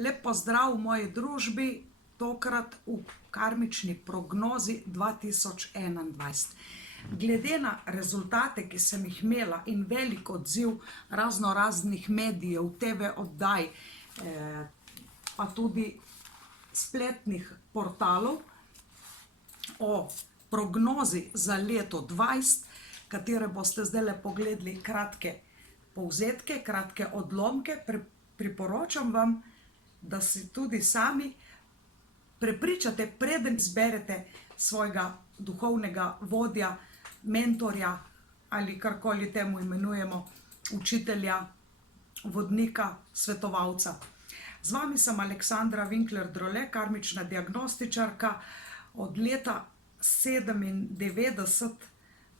Lep pozdrav v moji družbi, tokrat v karmični prognozi 2021. Glede na rezultate, ki sem jih imela in velik odziv razno raznih medijev, TV oddaj, pa tudi spletnih portalov o prognozi za leto 2020, katere boste zdaj pogledali kratke povzetke, kratke odlomke, priporočam vam, da si tudi sami prepričate, preden izberete svojega duhovnega vodja, mentorja ali karkoli temu imenujemo, učitelja, vodnika, svetovalca. Z vami sem Aleksandra Winkler-Drole, karmična diagnostičarka. Od leta 1997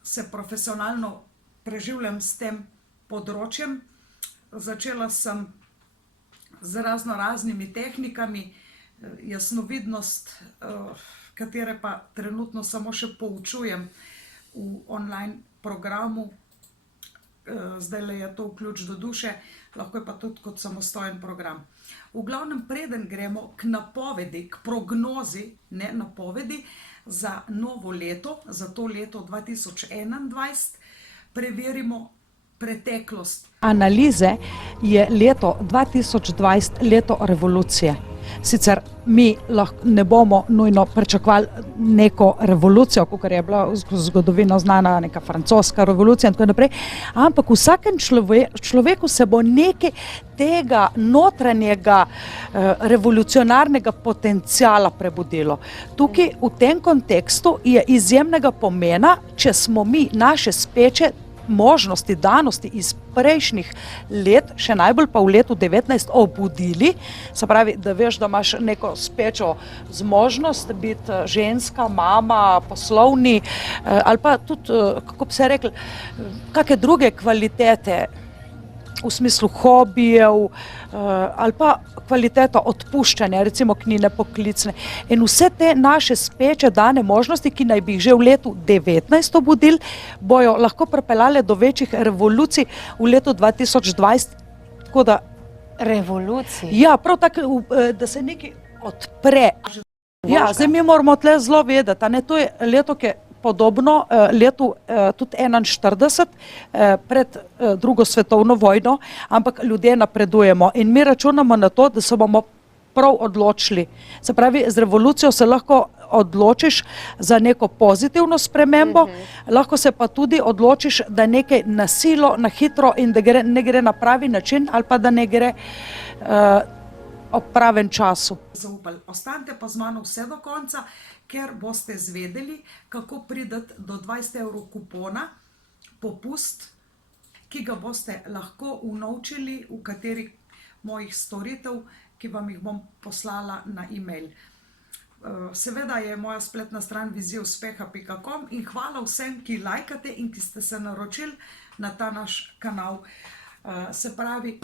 se profesionalno preživljam s tem področjem. Začela sem z razno raznimi tehnikami, jasnovidnost, katere pa trenutno samo še poučujem v online programu. Zdajle je to Ključ do duše, lahko je pa tudi kot samostojen program. V glavnem, preden gremo k napovedi, k prognozi, ne napovedi, za novo leto, za to leto 2021, preverimo preteklost. Analize je leto 2020 leto revolucije. Sicer mi ne bomo nujno pričakovali neko revolucijo, kakor je bila zgodovino znana, neka francoska revolucija in tako naprej, ampak v vsakem človeku se bo nekaj tega notranjega revolucionarnega potenciala prebudilo. Tukaj v tem kontekstu je izjemnega pomena, če smo mi naše speče možnosti, danosti iz prejšnjih let, še najbolj pa v letu 2019 obudili, se pravi, da veš, da imaš neko spečo zmožnost biti ženska, mama, poslovni, ali pa tudi, kako bi se rekli, kakšne druge kvalitete, v smislu hobijev, ali pa kvaliteta odpuščanja, recimo knjine poklicne. In vse te naše speče dane možnosti, ki naj bi jih že v letu 2019 obudili, bojo lahko pripeljale do večjih revolucij v letu 2020. Tako da... Revolucij? Ja, prav tako, da se nekaj odpre. Ja, zdaj mi moramo tle zelo vedeti, a ne, to je leto, ki je podobno letu tudi 41, pred drugo svetovno vojno, ampak ljudje napredujemo in mi računamo na to, da se bomo prav odločili. Se pravi, z revolucijo se lahko odločiš za neko pozitivno spremembo, lahko se pa tudi odločiš, da nekaj na silo, na hitro in da ne gre na pravi način ali pa da ne gre ob pravem času. Zaupali. Ostanite pa z mano vse do konca, ker boste zvedeli, kako prideti do 20 evrov kupona, popust, ki ga boste lahko unovčili v kateri mojih storitev, ki vam jih bom poslala na e-mail. Seveda je moja spletna stran vizijuspeha.com in hvala vsem, ki lajkate in ki ste se naročili na ta naš kanal. Se pravi,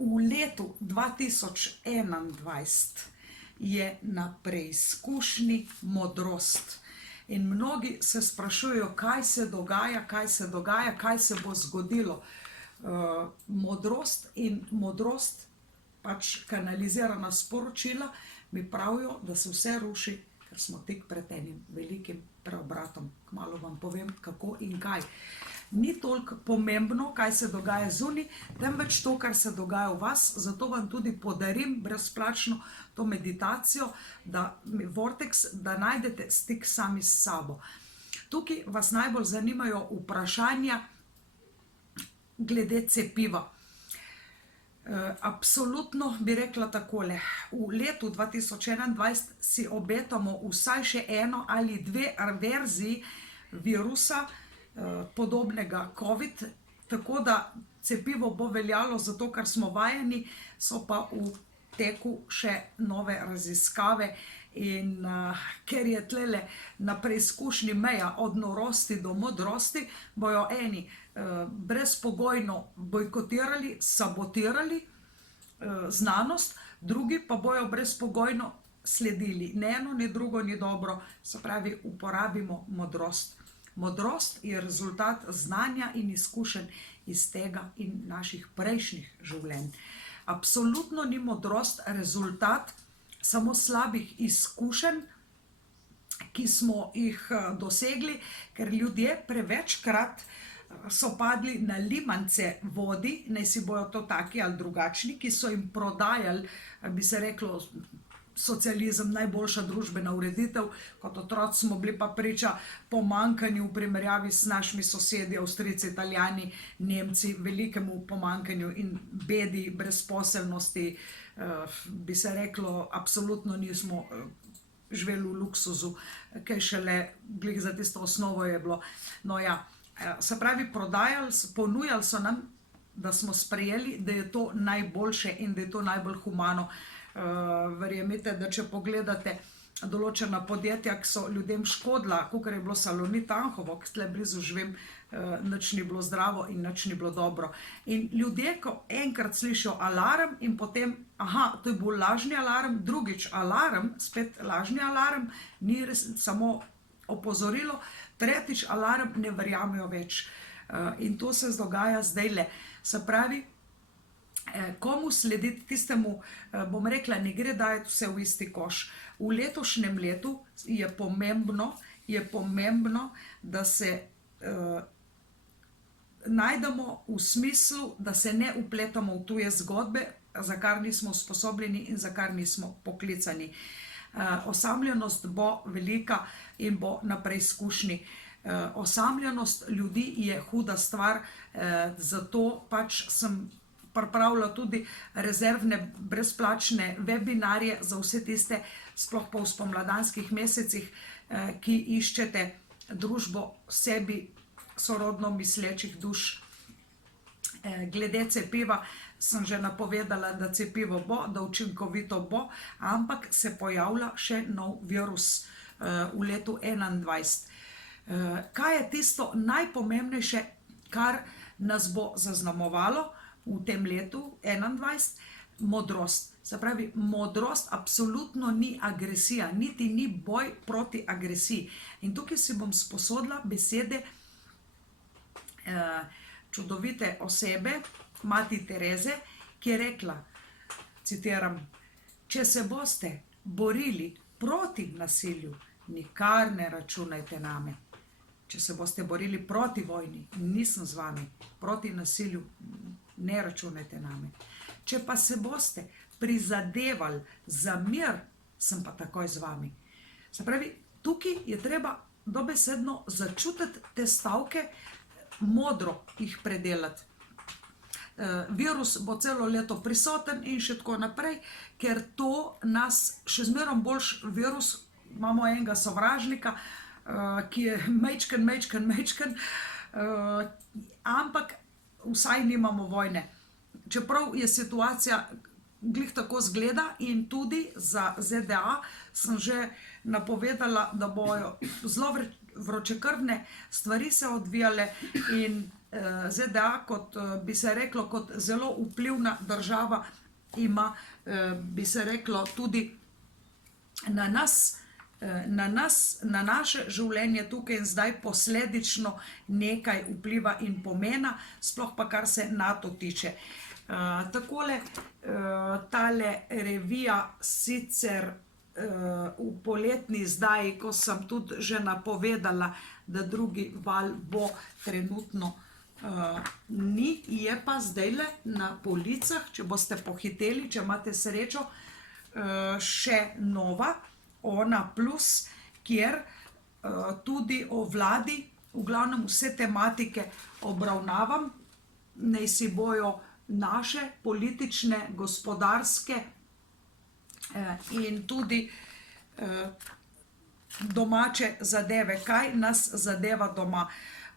v letu 2021 je na preizkušnji modrost. In mnogi se sprašujejo, kaj se dogaja, kaj se bo zgodilo. Modrost in modrost, pač kanalizirana sporočila, mi pravijo, da se vse ruši, ker smo tik pred enim velikim preobratom. Kmalu vam povem, kako in kaj. Ni toliko pomembno, kaj se dogaja zunaj, temveč to, kar se dogaja v vas, zato vam tudi podarim brezplačno to meditacijo, Vortex, da najdete stik sami s sabo. Tukaj vas najbolj zanimajo vprašanja glede cepiva. Absolutno bi rekla takole, v letu 2021 si obetamo vsaj še eno ali dve verziji virusa, podobnega COVID, tako da cepivo bo veljalo zato, ker smo vajeni, so pa v teku še nove raziskave in ker je tlele na preizkušnji meja od norosti do modrosti, bojo eni brezpogojno bojkotirali, sabotirali znanost, drugi pa bojo brezpogojno sledili. Ne eno, ni drugo, ni dobro, se pravi, uporabimo modrost. Modrost je rezultat znanja in izkušenj iz tega in naših prejšnjih življenj. absolutno ni modrost rezultat samo slabih izkušenj, ki smo jih dosegli, ker ljudje prevečkrat so padli na limance vodi, naj si bojo to taki ali drugačni, ki so jim prodajali, bi se reklo, socializem, najboljša družbena ureditev. Kot otroci smo bili pa priča pomanjkanju v primerjavi s našimi sosedi, Avstrijci, Italijani, Nemci, velikemu pomanjkanju in bedi, brezposelnosti, bi se reklo, absolutno nismo živeli v luksuzu, kaj šele glih za tisto osnovo je bilo. No ja, se pravi, ponujali so nam, da smo sprejeli, da je to najboljše in da je to najbolj humano. Verjemite, da če pogledate določena podjetja, ki so ljudem škodila, kakor je bilo Salonit Anhovo, ki tle blizu živim, nič ni bilo zdravo in nič ni bilo dobro. In ljudje, ko enkrat slišijo alarm in potem, aha, to je bil lažni alarm, drugič alarm, spet lažni alarm, ni samo opozorilo, tretjič alarm, ne verjamejo več. In to se dogaja zdajle. Se pravi, komu slediti tistemu, bom rekla, ne gre dajati vse v isti koš. V letošnjem letu je pomembno, da se najdemo v smislu, da se ne vpletamo v tuje zgodbe, za kar nismo usposobljeni in za kar nismo poklicani. Osamljenost bo velika in bo na preizkušnji. Osamljenost ljudi je huda stvar, zato pač sem pripravila tudi rezervne brezplačne webinarje za vse tiste, sploh pa v spomladanskih mesecih, ki iščete družbo sebi sorodno mislečih duš. Glede cepiva sem že napovedala, da cepivo bo, da učinkovito bo, ampak se pojavlja še nov virus v letu 2021. Kaj je tisto najpomembnejše, kar nas bo zaznamovalo v tem letu 2021? Modrost. Se pravi, modrost absolutno ni agresija, niti ni boj proti agresiji. In tukaj si bom sposodila besede čudovite osebe, mati Tereze, ki je rekla, citiram, če se boste borili proti nasilju, nikar ne računajte name. Če se boste borili proti vojni, nisem z vami, proti nasilju, ne računajte name. Če pa se boste prizadevali za mir, sem pa takoj z vami. Se pravi, tukaj je treba dobesedno začutiti te stavke, modro jih predelati. Virus bo celo leto prisoten in še tako naprej, ker to nas še zmerom boljš virus, imamo enega sovražnika, ki je mečken, ampak vsaj nimamo vojne. Čeprav je situacija glih tako zgleda in tudi za ZDA sem že napovedala, da bojo zelo vročekrvne stvari se odvijale in ZDA, kot bi se reklo, kot zelo vplivna država ima, bi se reklo, tudi na nas, na naše življenje tukaj in zdaj posledično nekaj vpliva in pomena, sploh pa kar se NATO tiče. Takole, tale revija sicer v poletni izdaji, ko sem tudi že napovedala, da drugi val bo trenutno ni, je pa zdajle na policah, če boste pohiteli, če imate srečo, še nova, Ona Plus, kjer tudi o vladi, v glavnem vse tematike obravnavam, naj si bojo naše politične, gospodarske in tudi domače zadeve, kaj nas zadeva doma.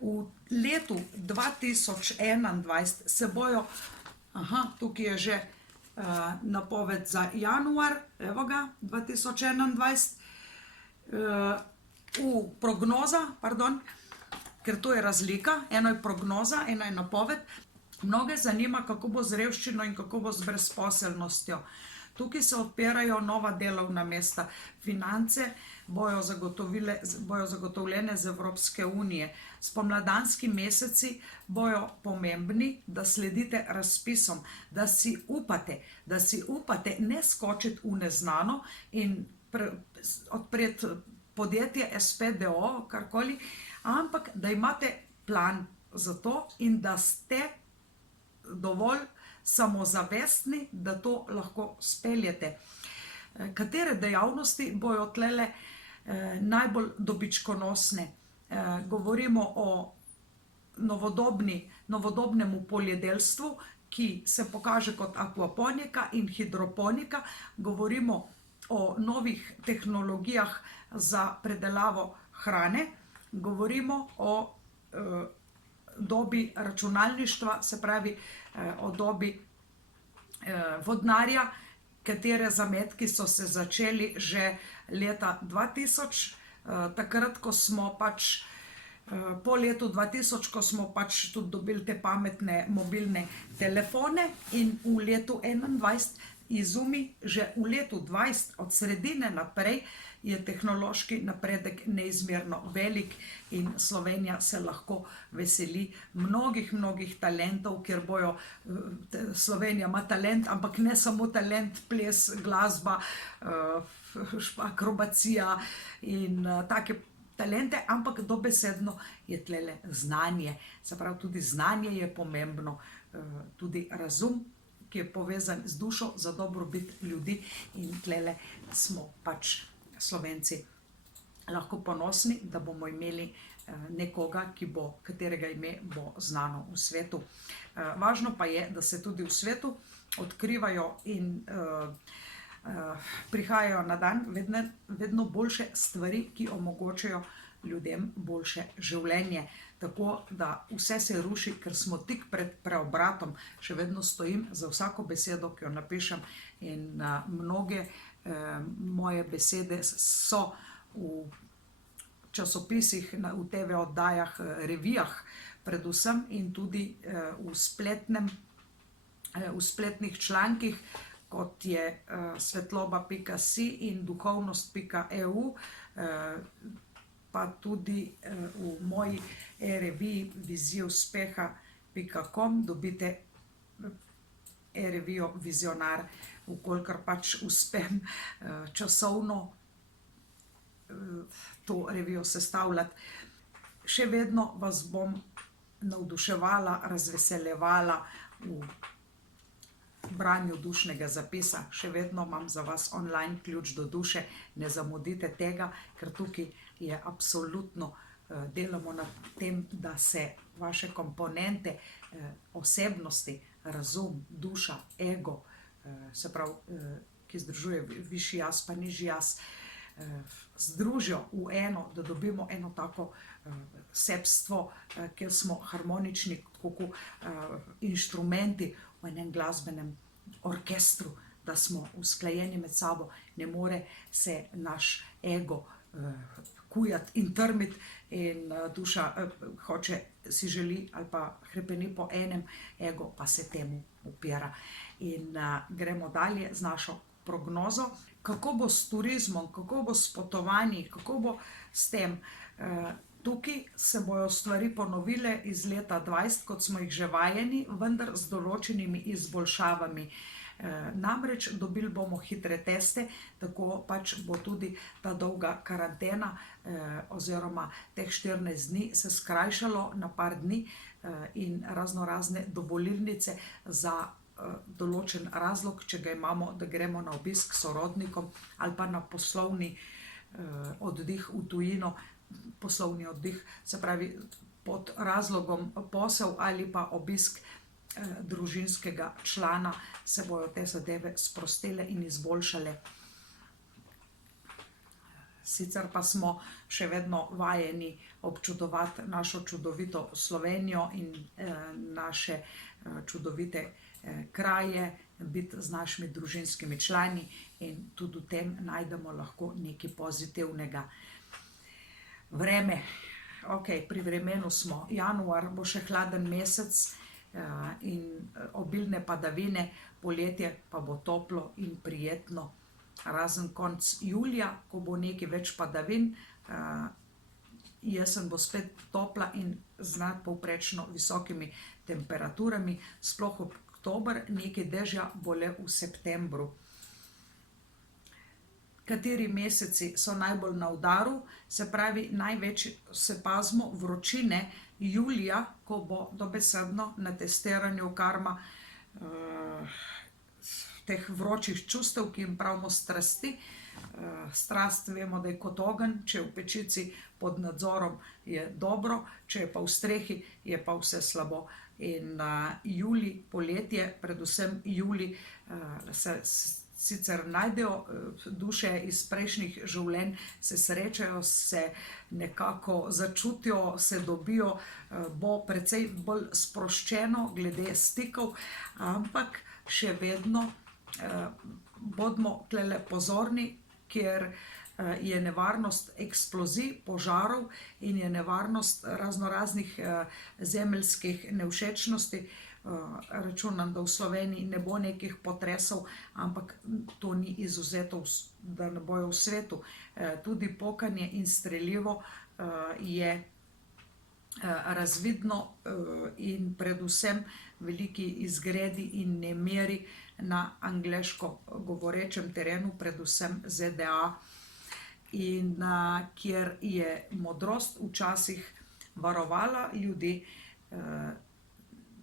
V letu 2021 se bojo, tukaj je že napoved za januar, evo ga, 2021, prognoza, ker to je razlika, eno je prognoza, eno je napoved. Mnoge zanima, kako bo z revščino in kako bo z brezposelnostjo. Tukaj se odpirajo nova delovna mesta, finance bojo zagotovljene z Evropske unije. Spomladanski meseci bojo pomembni, da sledite razpisom, da si upate ne skočiti v neznano in odpreti podjetje SPDO, karkoli, ampak da imate plan za to in da ste dovolj samozavestni, da to lahko speljete. Katere dejavnosti bojo tlele najbolj dobičkonosne? Govorimo o novodobnemu poljedelstvu, ki se pokaže kot akvaponika in hidroponika. Govorimo o novih tehnologijah za predelavo hrane. Govorimo o dobi računalništva, se pravi o dobi vodnarja, katere zametki so se začeli že leta 2000, takrat, ko smo pač po letu 2000, ko smo pač tudi dobili te pametne mobilne telefone, in v letu 2021 izumi, že v letu 2020 od sredine naprej je tehnološki napredek neizmerno velik in Slovenija se lahko veseli mnogih talentov, ker bojo, Slovenija ima talent, ampak ne samo talent, ples, glasba, akrobacija in take talente, ampak dobesedno je tlele znanje. Se pravi, tudi znanje je pomembno, tudi razum, ki je povezan z dušo za dobrobit ljudi, in tlele smo pač Slovenci lahko ponosni, da bomo imeli nekoga, katerega ime bo znano v svetu. Važno pa je, da se tudi v svetu odkrivajo in prihajajo na dan vedno boljše stvari, ki omogočajo ljudem boljše življenje. Tako da vse se ruši, ker smo tik pred preobratom. Še vedno stojim za vsako besedo, ki jo napišem, in mnoge moje besede so v časopisih, v TV oddajah, revijah predvsem, in tudi v spletnih člankih, kot je svetloba.si in duhovnost.eu, pa tudi v moji e-reviji vizijeuspeha.com dobite e-revijo Vizionar, vkolikor pač uspem časovno to revijo sestavljati. Še vedno vas bom navduševala, razveseljevala v branju dušnega zapisa. Še vedno imam za vas online ključ do duše. Ne zamudite tega, ker tukaj je absolutno, delamo na tem, da se vaše komponente, osebnosti, razum, duša, ego, se pravi, ki združuje višji jaz pa nižji jaz, združijo v eno, da dobimo eno tako sebstvo, kjer smo harmonični kot inštrumenti v enem glasbenem orkestru, da smo usklajeni med sabo. Ne more se naš ego kujati in trmiti, in duša si želi ali pa hrepeni po enem, ego pa se temu upira. In gremo dalje z našo prognozo. Kako bo s turizmom, kako bo s potovanji, kako bo s tem? Tukaj se bojo stvari ponovile iz leta 2020, kot smo jih že vajeni, vendar z določenimi izboljšavami. Namreč dobili bomo hitre teste, tako pač bo tudi ta dolga karantena oziroma teh 14 dni se skrajšalo na par dni, in raznorazne dovolilnice za določen razlog, če ga imamo, da gremo na obisk sorodnikom ali pa na poslovni oddih v tujino. Poslovni oddih, se pravi pod razlogom posel ali pa obisk družinskega člana, se bojo te zadeve sprostile in izboljšale. Sicer pa smo še vedno vajeni občudovati našo čudovito Slovenijo in naše čudovite kraje, biti z našimi družinskimi člani, in tudi v tem najdemo lahko nekaj pozitivnega. Vreme, ok, pri vremenu smo. Januar bo še hladen mesec, in obilne padavine, poletje pa bo toplo in prijetno. Razen konec julija, ko bo nekaj več padavin, jesen bo spet topla in z nadpovprečno visokimi temperaturami, sploh oktober, nekaj dežja bo le v septembru. Kateri meseci so najbolj na udaru, se pravi, največ se pazimo vročine julija, ko bo dobesedno na testiranju karma teh vročih čustev, ki jim pravimo strasti. Strast vemo, da je kot ogenj, če je v pečici pod nadzorom, je dobro, če je pa v strehi, je pa vse slabo. In julij, poletje, predvsem julij, se sicer najdejo duše iz prejšnjih življenj, se srečajo, se nekako začutijo, se dobijo, bo precej bolj sproščeno glede stikov, ampak še vedno bodimo tlele pozorni, ker je nevarnost eksplozij, požarov in je nevarnost raznoraznih zemeljskih nevšečnosti. Računam, da v Sloveniji ne bo nekih potresov, ampak to ni izvzeto, da ne bojo v svetu. Tudi pokanje in strelivo je razvidno in predvsem veliki izgredi in nemiri na angleško govorečem terenu, predvsem ZDA, in kjer je modrost včasih varovala ljudi,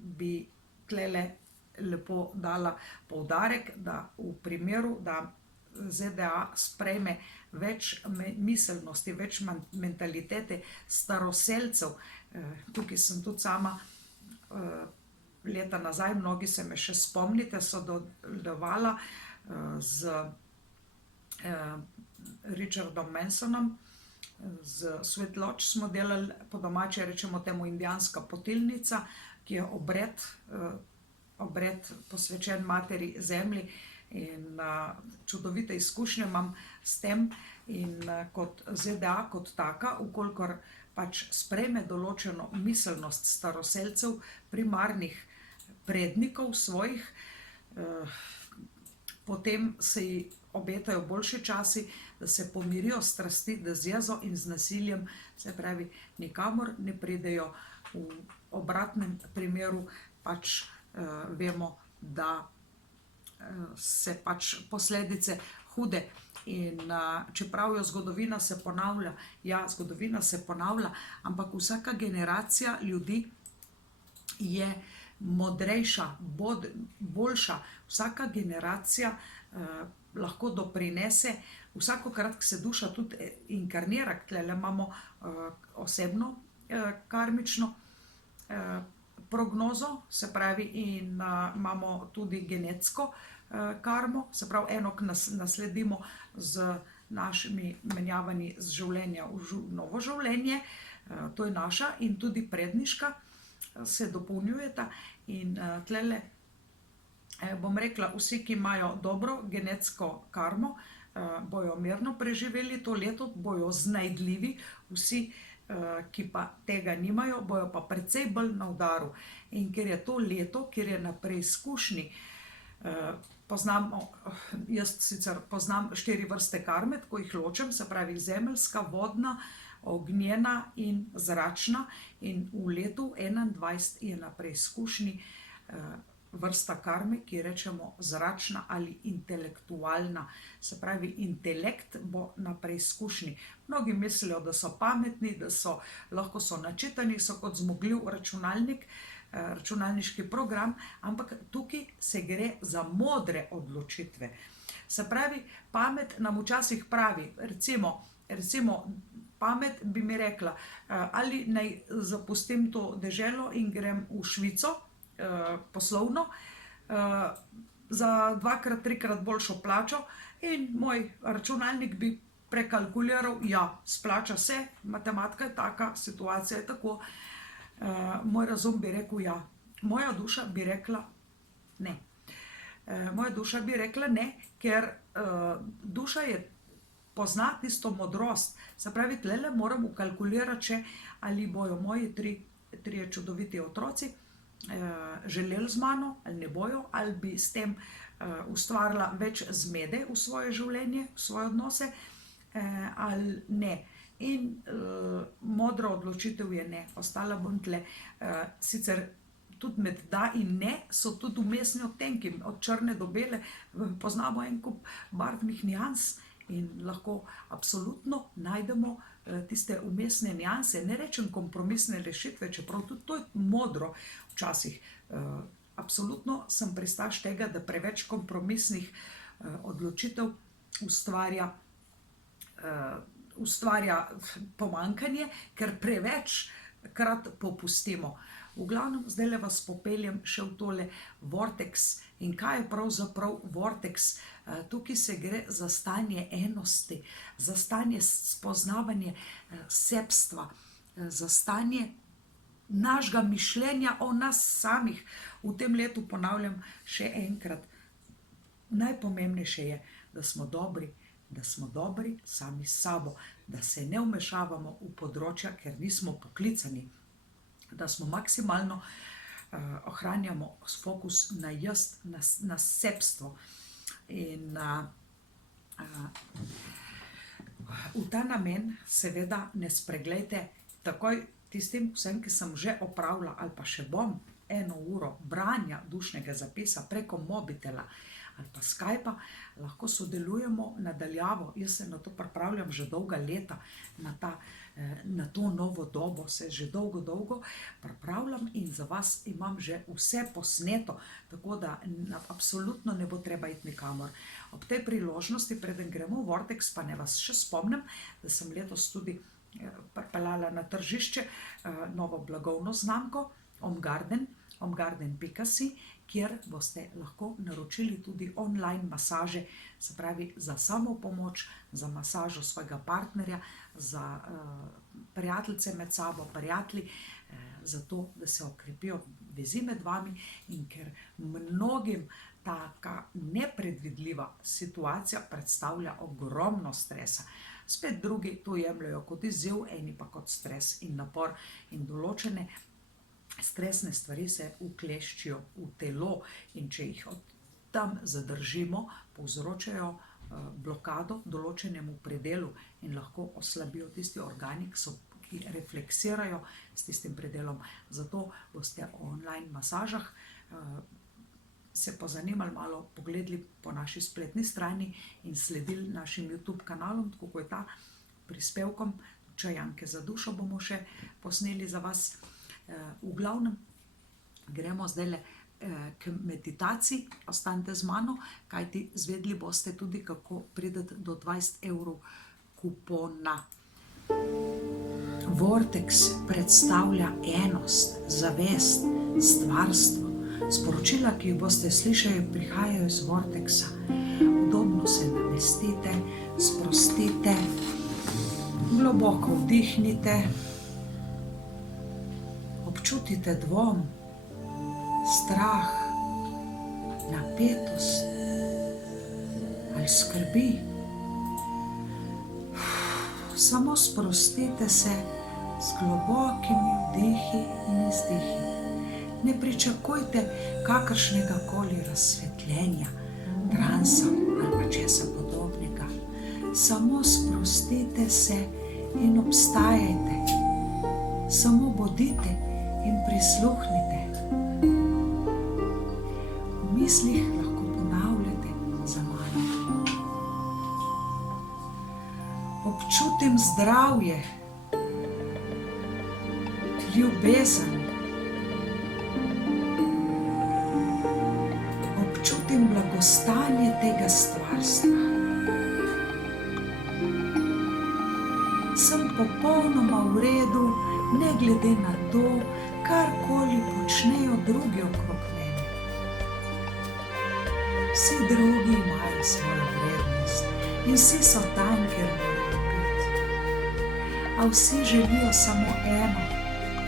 bi tlele lepo dala poudarek, da v primeru, da ZDA sprejme več miselnosti, več mentalitete staroselcev. Tukaj sem tudi sama leta nazaj, mnogi se me še spomnite, sodelovala z Richardom Mansonom, z Sweet Lodge smo delali, po domače rečemo temu indijanska potilnica, ki je obred posvečen materi zemlji, in čudovite izkušnje imam s tem. In kot ZDA kot taka, vkolikor pač sprejme določeno miselnost staroselcev, primarnih prednikov svojih, potem se ji obetajo boljši časi, da se pomirijo strasti, da z jezo in z nasiljem, se pravi, nikamor ne pridejo. V obratnem primeru pač vemo, da se pač posledice hude. In čeprav jo zgodovina se ponavlja, ja, zgodovina se ponavlja, ampak vsaka generacija ljudi je modrejša, boljša. Vsaka generacija lahko doprinese, vsakokrat, ko se duša tudi inkarnira, tlele imamo osebno karmično prognozo, se pravi, in imamo tudi genetsko karmo, se pravi, eno, ki nasledimo z našimi menjavanji z življenja v novo življenje, to je naša, in tudi predniška se dopolnjujeta. In tlele, bom rekla, vsi, ki imajo dobro genetsko karmo, bojo mirno preživeli to leto, bojo znajdljivi, vsi, ki pa tega nimajo, bojo pa precej bolj na udaru. In ker je to leto, ker je na preizkušnji, jaz sicer poznam 4 vrste karme, tako jih ločem, se pravi zemeljska, vodna, ognjena in zračna, in v letu 2021 je na preizkušnji vrsta karme, ki rečemo zračna ali intelektualna. Se pravi, intelekt bo na preizkušnji. Mnogi mislijo, da so pametni, da lahko so načitani, so kot zmogljiv računalnik, računalniški program, ampak tukaj se gre za modre odločitve. Se pravi, pamet nam včasih pravi, recimo pamet bi mi rekla, ali naj zapustim to deželo in grem v Švico, poslovno, za 2-krat, 3-krat boljšo plačo, in moj računalnik bi prekalkuliral, ja, splača se, matematika je taka, situacija je tako. Moj razum bi rekel ja, moja duša bi rekla ne. Moja duša bi rekla ne, ker duša pozna tisto modrost. Se pravi, tlele moram ukalkulirati še, ali bojo moji trije čudoviti otroci želeli z mano ali ne bojo, ali bi s tem ustvarila več zmede v svoje življenje, v svoje odnose, ali ne. In modra odločitev je ne, ostala bom tle. Sicer tudi med da in ne so tudi vmesni odtenki, od črne do bele, poznamo en kup barvnih nijans in lahko absolutno najdemo tiste vmesne nijanse, ne rečem kompromisne rešitve, čeprav tudi to je modro včasih. Absolutno sem pristaš tega, da preveč kompromisnih odločitev ustvarja pomanjkanje, ker prevečkrat popustimo. V glavnem, zdajle vas popeljem še v tole vortex. In kaj je pravzaprav vortex? Tukaj se gre za stanje enosti, za stanje spoznavanja sebstva, za stanje našega mišljenja o nas samih. V tem letu ponavljam še enkrat, najpomembnejše je, da smo dobri sami s sabo, da se ne vmešavamo v področja, ker nismo poklicani, da smo maksimalno ohranjamo fokus na jaz, na sebstvo. In v ta namen seveda ne spreglejte takoj tistim vsem, ki sem že opravila ali pa še bom 1 uro branja dušnega zapisa preko mobitela ali pa Skypa, lahko sodelujemo nadaljavo. Jaz se na to pripravljam že dolga leta, na to novo dobo se že dolgo pripravljam in za vas imam že vse posneto, tako da absolutno ne bo treba iti nikamor. Ob tej priložnosti, preden gremo v vortex, pa ne vas še spomnim, da sem letos tudi pripeljala na tržišče novo blagovno znamko omgarden.si, kjer boste lahko naročili tudi online masaže, se pravi za samopomoč, za masažo svojega partnerja, za prijateljice med sabo, prijatelji, zato, da se okrepijo vezi med vami in ker mnogim taka nepredvidljiva situacija predstavlja ogromno stresa. Spet drugi to jemljajo kot izziv, eni pa kot stres in napor in določene stresne stvari se ukleščijo v telo in če jih od tam zadržimo, povzročajo blokado določenemu predelu in lahko oslabijo tisti organi, ki refleksirajo s tistim predelom. Zato boste o online masažah se pozanimali malo, pogledali po naši spletni strani in sledili našim YouTube kanalom, tako kot je ta prispevkom, Čajanke za dušo bomo še posneli za vas. V glavnem, gremo zdajle k meditaciji, ostanite z mano, kajti izvedeli boste tudi, kako prideti do 20 € kupona. Vortex predstavlja enost, zavest, stvarstvo. Sporočila, ki jih boste slišali, prihajajo iz vorteksa. Udobno se namestite, sprostite, globoko vdihnite. Občutite dvom, strah, napetost ali skrbi. Samo sprostite se z globokimi vdihi in izdihi. Ne pričakujte kakršnega koli razsvetljenja, transa ali pa česa podobnega. Samo sprostite se in obstajajte. Samo bodite in prisluhnite. V mislih lahko ponavljate za mano. Občutim zdravje, ljubezen. Občutim blagostanje tega stvarstva. Sem popolnoma v redu, ne glede na to, karkoli počnejo drugi okrog mene. Vsi drugi imajo svojo vrednost in vsi so tam, kjer morajo biti. A vsi želijo samo eno,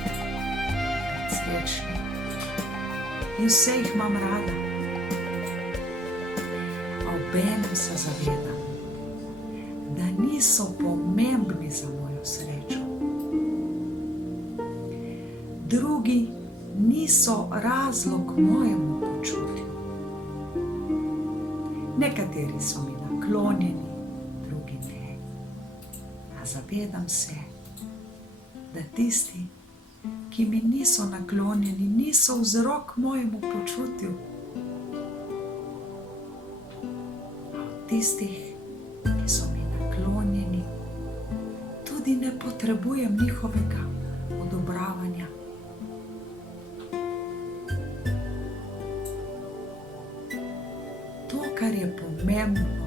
biti srečni. In vse jih imam rada. A obenem se zavedam, da niso pomembni za mojo srečo. Drugi niso razlog mojemu počutju. Nekateri so mi naklonjeni, drugi ne. A zavedam se, da tisti, ki mi niso naklonjeni, niso vzrok mojemu počutju. Od tistih, ki so mi naklonjeni, tudi ne potrebujem njihovega odobravanja. To, kar je pomembno,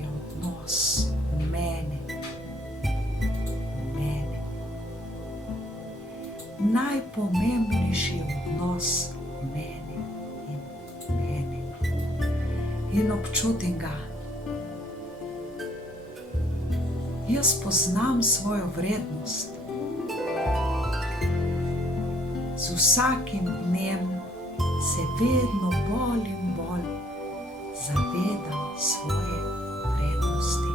je odnos mene. Najpomembnejši odnos mene in mene. In občutim ga. Jaz poznam svojo vrednost. Z vsakim dnem se vedno bolj in bolj zavedam svoje vrednosti.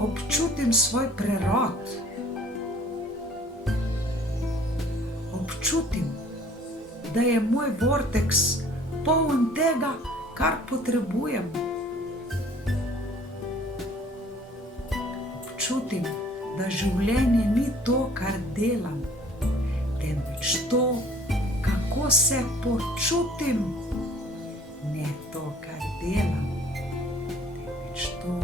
Občutim svoj prerod. Občutim, da je moj vorteks poln tega, kar potrebujem. Občutim, da življenje ni to, kar delam, temveč to, kako se počutim. Ne to, kar delam, temveč to,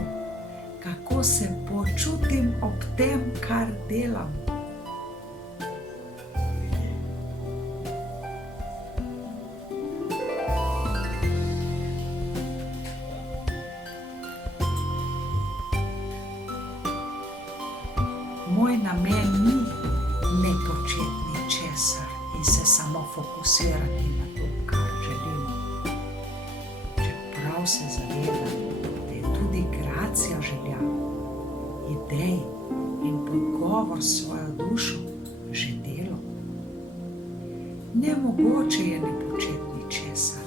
kako se počutim ob tem, kar delam. Moj namen ni ne početi ničesar in se samo fokusirati na to, kar želim. Čeprav se zavedam, da je tudi kreacija želja, idej in pogovor s svojo dušo že delo. Nemogoče je ne početi ničesar,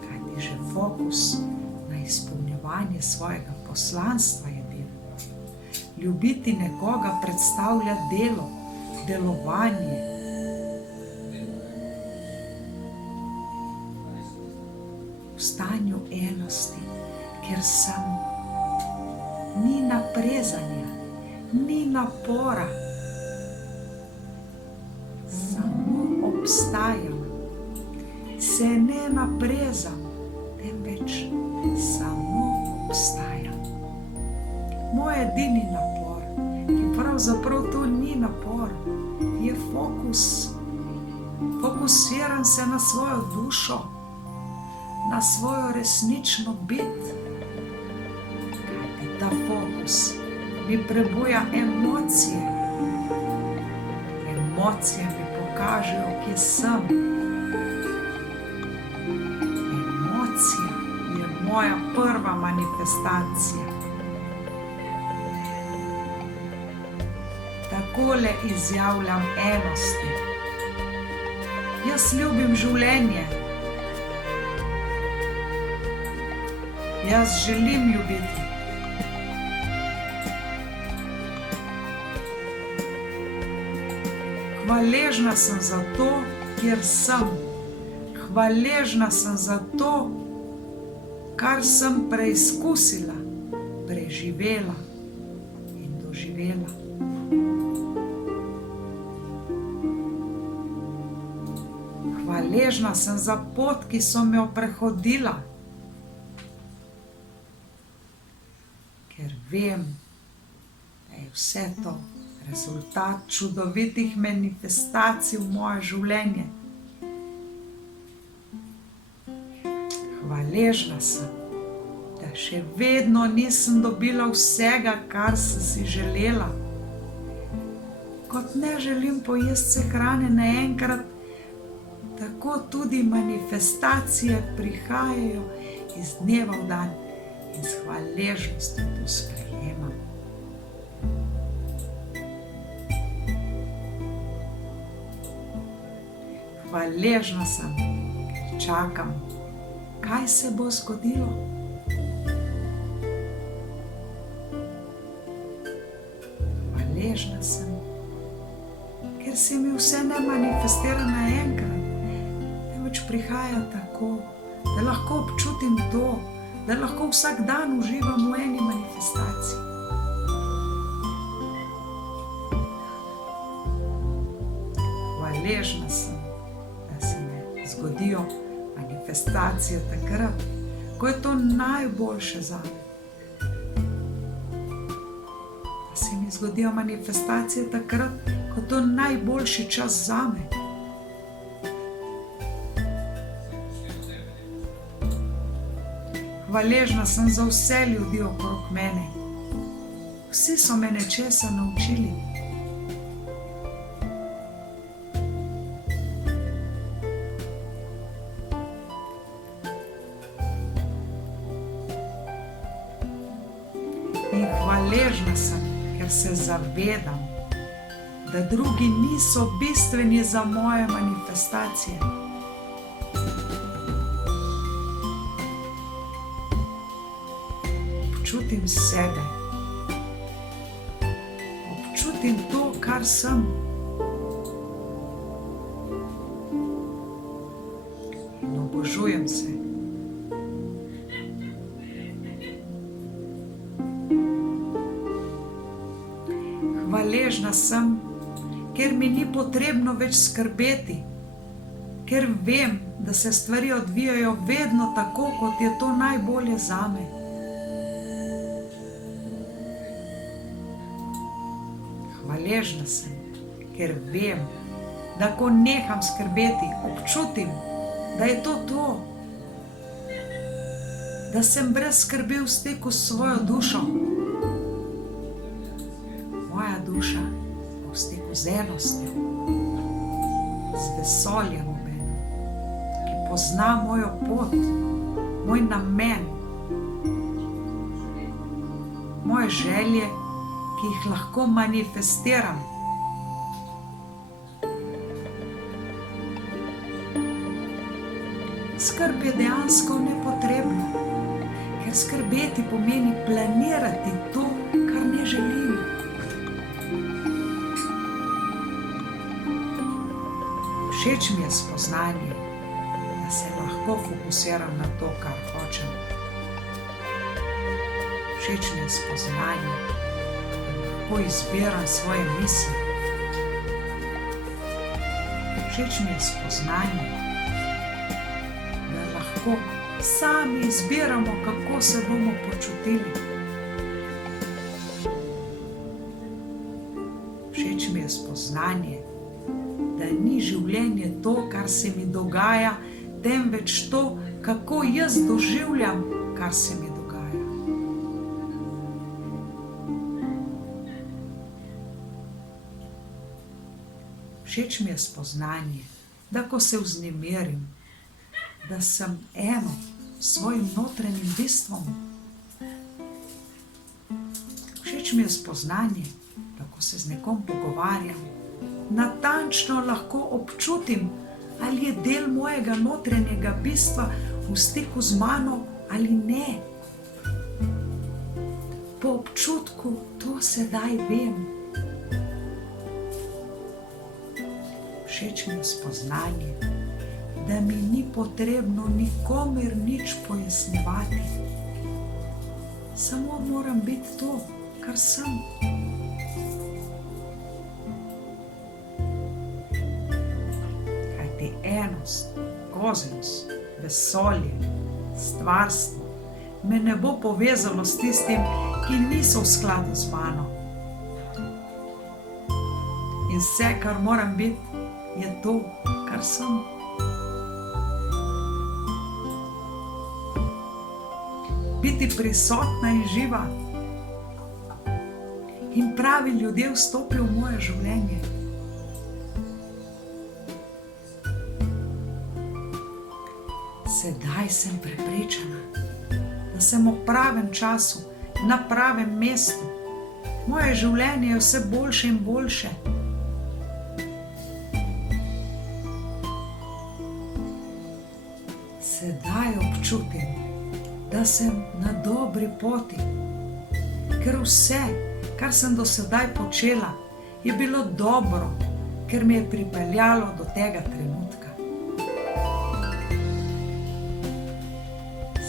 kajti že fokus na izpolnjevanje svojega poslanstva je delo. Ljubiti nekoga predstavlja delo, delovanje. V stanju enosti, kjer sem, ni naprezanja, ni napora. Samo obstajam, se ne naprezam, temveč samo obstajam. Moj edini napor, ki pravzaprav to ni napor, je fokus. Fokusiram se na svojo dušo, na svojo resnično bit. Kajti ta fokus mi prebuja emocije. Emocije mi pokažejo, kje sem. Emocija je moja prva manifestacija. Takole izjavljam enosti. Jaz ljubim življenje. Jaz želim ljubiti. Hvaležna sem za to, kjer sem. Hvaležna sem za to, kar sem preizkusila, preživela in doživela. Hvaležna sem za pot, ki sem jo prehodila, ker vem, da je vse to rezultat čudovitih manifestacij v moje življenje. Hvaležna sem, da še vedno nisem dobila vsega, kar sem si želela. Kot ne želim pojesti vse hrane naenkrat, tako tudi manifestacije prihajajo iz dneva v dan in s hvaležnostjo to sprejemam. Hvaležna sem, ker čakam, kaj se bo zgodilo. hvaležna sem, ker se mi vse ne manifestira naenkrat, temveč prihaja tako, da lahko občutim to, da lahko vsak dan uživam v eni manifestaciji. Hvaležna sem, da se mi zgodijo manifestacije takrat, ko je to najboljše zame. Da se mi zgodijo manifestacije takrat, ko je to najboljši čas zame. Hvaležna sem za vse ljudi okrog mene. Vsi so me nečesa naučili. In hvaležna sem, ker se zavedam, da drugi niso bistveni za moje manifestacije. Občutim sebe. Občutim to, kar sem. In obožujem se. Hvaležna sem, ker mi ni potrebno več skrbeti, ker vem, da se stvari odvijajo vedno tako, kot je to najbolje zame. Hvaležna sem, ker vem, da ko neham skrbeti, občutim, da je to to, da sem brez skrbi v stiku s svojo dušo. Moja duša je v stiku z enostjo, z vesoljem obenem, ki pozna mojo pot, moj namen, moje želje, ki jih lahko manifestiram. Skrb je dejansko nepotrebna, ker skrbeti pomeni planirati to, kar ne želim. Všeč mi je spoznanje, da se lahko fokusiram na to, kar hočem. Všeč mi je spoznanje, ko izbiram svoje misli. Všeč mi je spoznanje, da lahko sami izbiramo, kako se bomo počutili. Všeč mi je spoznanje, da ni življenje to, kar se mi dogaja, temveč to, kako jaz doživljam, kar se mi dogaja. Všeč mi je spoznanje, da ko se vznemirjam, da sem eno s svojim notranjim bistvom. Všeč mi je spoznanje, da ko se z nekom pogovarjam, natančno lahko občutim, ali je del mojega notranjega bistva v stiku z mano ali ne. Po občutku to sedaj vem. Všeč mi je spoznanje, da mi ni potrebno nikomer nič pojasnjevati. Samo moram biti to, kar sem. Kajti enost, kozmost, vesolje, stvarstvo me ne bo povezalo s tistim, ki niso v skladu z mano. In vse, kar moram biti, je to, kar sem. Biti prisotna in živa. In pravi ljudje vstopijo v moje življenje. Sedaj sem prepričana, da sem v pravem času, na pravem mestu. Moje življenje je vse boljše in boljše. Sedaj občutim, da sem na dobri poti, ker vse, kar sem do sedaj počela, je bilo dobro, ker me je pripeljalo do tega trenutka.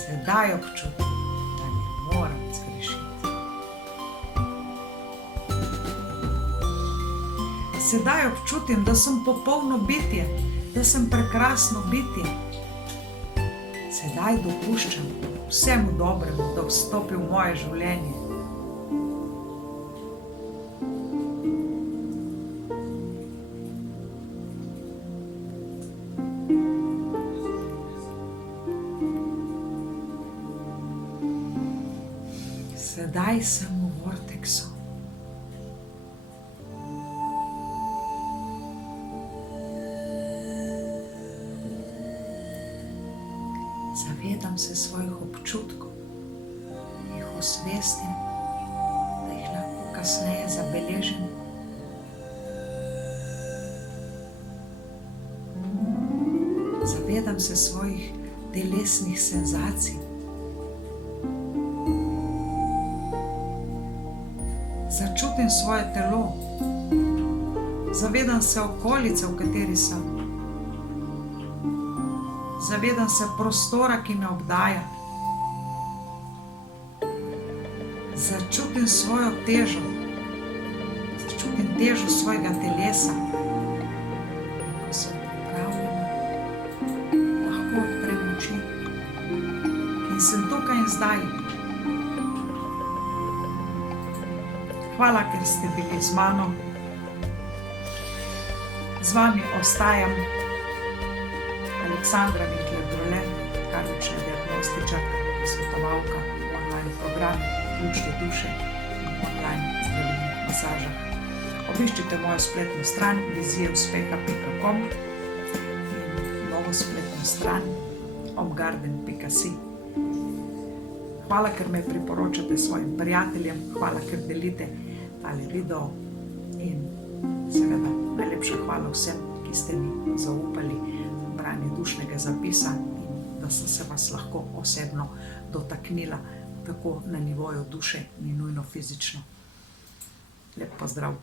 Sedaj občutim, da ne moram zgrešiti. Sedaj občutim, da sem popolno bitje, da sem prekrasno bitje. Sedaj dopuščam vsemu dobremu, da vstopi v moje življenje. Sedaj sem v vorteksu. Zavedam se svojih občutkov, jih osvestim, da jih lahko kasneje zabeležim. Zavedam se svojih telesnih senzacij. Začutim svoje telo. Zavedam se okolice, v kateri sem. Zavedam se prostora, ki me obdaja. Začutim svojo težo. Začutim težo svojega telesa. In ko sem pripravljena, lahko odprem oči. In sem tukaj in zdaj. Hvala, ker ste bili z mano. Z vami ostajam Aleksandra Winkler-Drole, karmična diagnostičarka, svetovalka v online programu Ključ do duše in online zdravilnih masažah. Obiščite mojo spletno stran vizijeuspeha.com in novo spletno stran omgarden.si. Hvala, ker me priporočate svojim prijateljem, hvala, ker delite tale video in seveda najlepša hvala vsem, ki ste mi zaupali branje dušnega zapisa in da sem se vas lahko osebno dotaknila tako na nivoju duše, ni nujno fizično. Lep pozdrav!